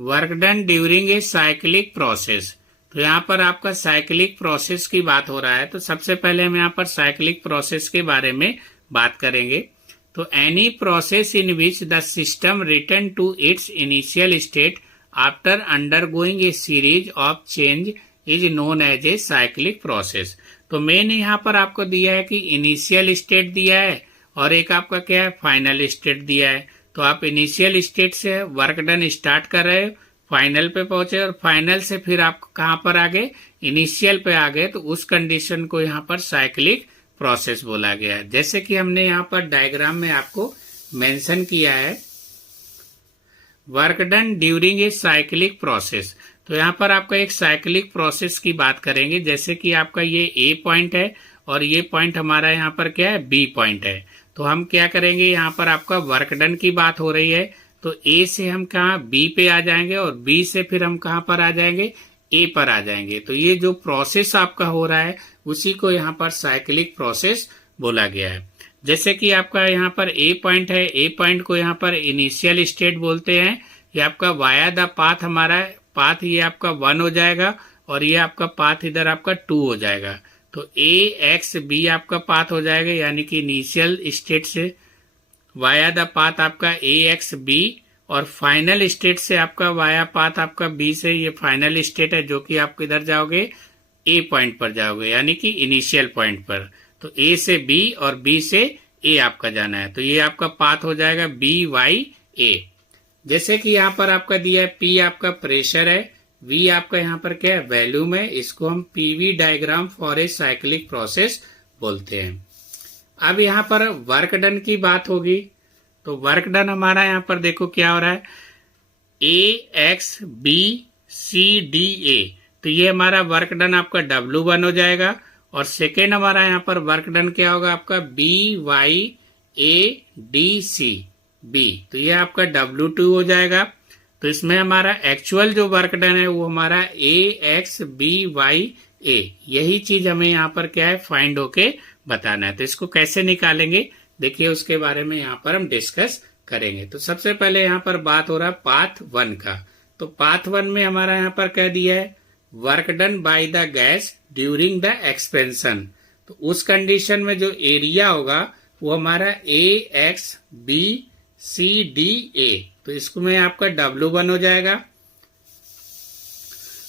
Work done during a cyclic process. तो यहाँ पर आपका साइक्लिक प्रोसेस की बात हो रहा है। तो सबसे पहले हम यहाँ पर साइक्लिक प्रोसेस के बारे में बात करेंगे। तो any process in which the system return to its initial state after undergoing a series of change is known as a cyclic process. तो मेन यहाँ पर आपको दिया है कि इनिशियल स्टेट दिया है और एक आपका क्या है, फाइनल स्टेट दिया है। तो आप इनिशियल स्टेट से वर्क डन स्टार्ट कर रहे हो, फाइनल पे पहुंचे और फाइनल से फिर आप कहाँ पर आ गए, इनिशियल पे आ गए। तो उस कंडीशन को यहाँ पर साइक्लिक प्रोसेस बोला गया है। जैसे कि हमने यहाँ पर डायग्राम में आपको मेंशन किया है, work done during a cyclic process. तो यहाँ पर आपका एक साइक्लिक प्रोसेस की बात करेंगे। जैसे कि आपका ये ए पॉइंट है और ये पॉइंट हमारा यहाँ पर क्या है, बी पॉइंट है। तो हम क्या करेंगे, यहाँ पर आपका वर्क डन की बात हो रही है। तो ए से हम कहाँ, बी पे आ जाएंगे और बी से फिर हम कहाँ पर आ जाएंगे, ए पर आ जाएंगे। तो ये जो प्रोसेस आपका हो रहा है उसी को यहाँ पर साइक्लिक प्रोसेस बोला गया है। जैसे कि आपका यहाँ पर ए पॉइंट है, ए पॉइंट को यहाँ पर इनिशियल स्टेट बोलते हैं। ये आपका वाया द पाथ, हमारा पाथ ये आपका 1 हो जाएगा और ये आपका पाथ इधर आपका 2 हो जाएगा। तो ए एक्स बी आपका पाथ हो जाएगा, यानी कि इनिशियल स्टेट से वाया द पाथ आपका ए एक्स बी और फाइनल स्टेट से आपका वाया पाथ आपका बी से, ये फाइनल स्टेट है जो कि आप किधर जाओगे, ए पॉइंट पर जाओगे, यानी कि इनिशियल पॉइंट पर। तो ए से बी और बी से ए आपका जाना है। तो ये आपका पाथ हो जाएगा बी वाई ए। जैसे कि यहाँ पर आपका दिया है पी आपका प्रेशर है, वी आपका यहाँ पर क्या है, वैल्यूम है। इसको हम PV diagram for a cyclic process बोलते हैं। अब यहाँ पर वर्क डन की बात होगी। तो वर्क डन हमारा यहाँ पर देखो क्या हो रहा है, A X B C D A. तो ये हमारा वर्क डन आपका W1 हो जाएगा और सेकेंड हमारा यहाँ पर वर्क डन क्या होगा आपका B Y A D C B. तो ये आपका W2 हो जाएगा। तो इसमें हमारा एक्चुअल जो वर्क डन है वो हमारा ए एक्स बी वाई ए, यही चीज हमें यहाँ पर क्या है, फाइंड होके बताना है। तो इसको कैसे निकालेंगे देखिए, उसके बारे में यहाँ पर हम डिस्कस करेंगे। तो सबसे पहले यहाँ पर बात हो रहा है पाथ 1 का। तो पाथ 1 में हमारा यहाँ पर कह दिया है work done by the gas during the expansion. तो उस कंडीशन में जो एरिया होगा वो हमारा A X B C D A. तो इसको में आपका W1 हो जाएगा।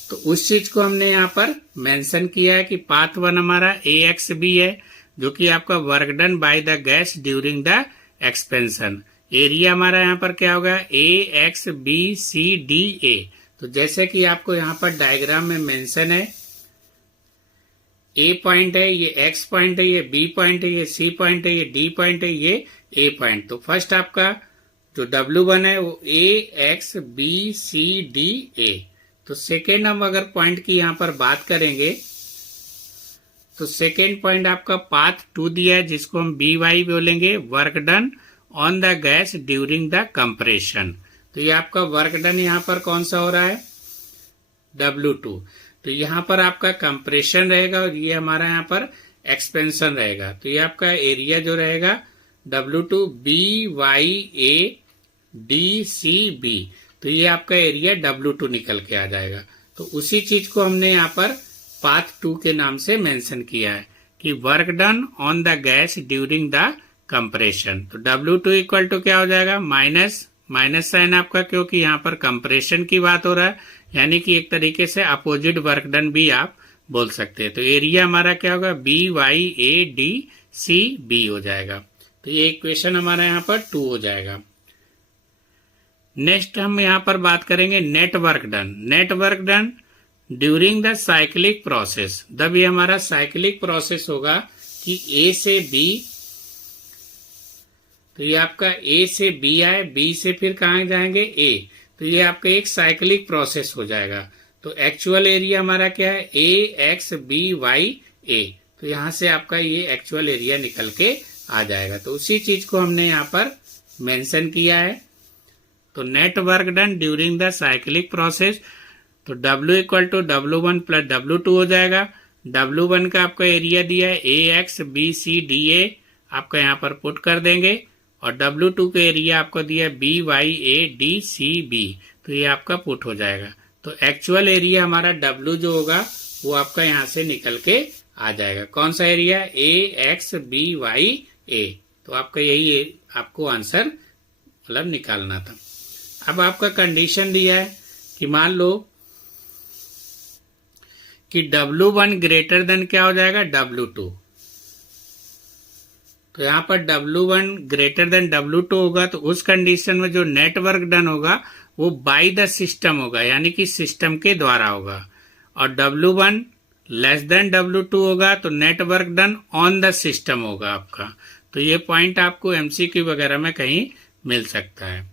तो उस चीज को हमने यहाँ पर मेंशन किया है कि पाथ 1 हमारा ए एक्स बी है, जो कि आपका work done by the gas during the expansion. Area हमारा यहाँ पर क्या होगा, A X B C D A. तो जैसे कि आपको यहाँ पर डायग्राम में मेंशन है, ए पॉइंट है, ये एक्स पॉइंट है, ये बी पॉइंट है, ये सी पॉइंट है, ये डी पॉइंट है, ये ए पॉइंट। तो फर्स्ट आपका जो W1 है वो A X B C D A. तो सेकेंड हम अगर पॉइंट की यहाँ पर बात करेंगे तो सेकेंड पॉइंट आपका पाथ 2 दिया है, जिसको हम बी वाई बोलेंगे, work done on the gas during the compression. तो ये आपका वर्क डन यहाँ पर कौन सा हो रहा है, W2। तो यहाँ पर आपका कंप्रेशन रहेगा और ये हमारा यहाँ पर एक्सपेंशन रहेगा। तो ये आपका एरिया जो रहेगा W2 B Y A D C B. तो ये आपका एरिया W2 निकल के आ जाएगा। तो उसी चीज को हमने यहाँ पर पाथ 2 के नाम से मेंशन किया है कि work done on the gas during the compression. तो W2 इक्वल टू क्या हो जाएगा, माइनस साइन आपका, क्योंकि यहाँ पर कंप्रेशन की बात हो रहा है, यानी कि एक तरीके से अपोजिट वर्क डन भी आप बोल सकते हैं। तो एरिया हमारा क्या होगा, B Y A D C B हो जाएगा। तो ये इक्वेशन हमारा यहाँ पर 2 हो जाएगा। नेक्स्ट हम यहाँ पर बात करेंगे net work done. Net work done during the cyclic process. जब ये हमारा साइक्लिक प्रोसेस होगा कि ए से बी, तो ये आपका ए से बी आए, बी से फिर कहाँ जाएंगे, ए। तो ये आपका एक साइक्लिक प्रोसेस हो जाएगा। तो एक्चुअल एरिया हमारा क्या है, ए एक्स बी वाई ए। तो यहाँ से आपका ये एक्चुअल एरिया निकल के आ जाएगा। तो उसी चीज को हमने यहाँ पर मेंशन किया है। तो net work done during the cyclic process, तो W equal to W1 plus W2 हो जाएगा। W1 का आपका एरिया दिया है A X B C D A, आपका यहाँ पर पुट कर देंगे और W2 का एरिया आपको दिया BYADCB, तो ये आपका पुट हो जाएगा। तो एक्चुअल एरिया हमारा W जो होगा वो आपका यहाँ से निकल के आ जाएगा। कौन सा एरिया? AXBYA। तो आपका यही आपको आंसर मतलब निकालना था। अब आपका कंडीशन दिया है कि मान लो कि W1 ग्रेटर देन क्या हो जाएगा? W2। तो यहाँ पर W1 ग्रेटर देन W2 होगा, तो उस कंडीशन में जो नेटवर्क डन होगा वो बाय द सिस्टम होगा, यानी कि सिस्टम के द्वारा होगा। और W1 लेस देन W2 होगा तो network done on the system होगा आपका। तो ये पॉइंट आपको MCQ वगैरह में कहीं मिल सकता है।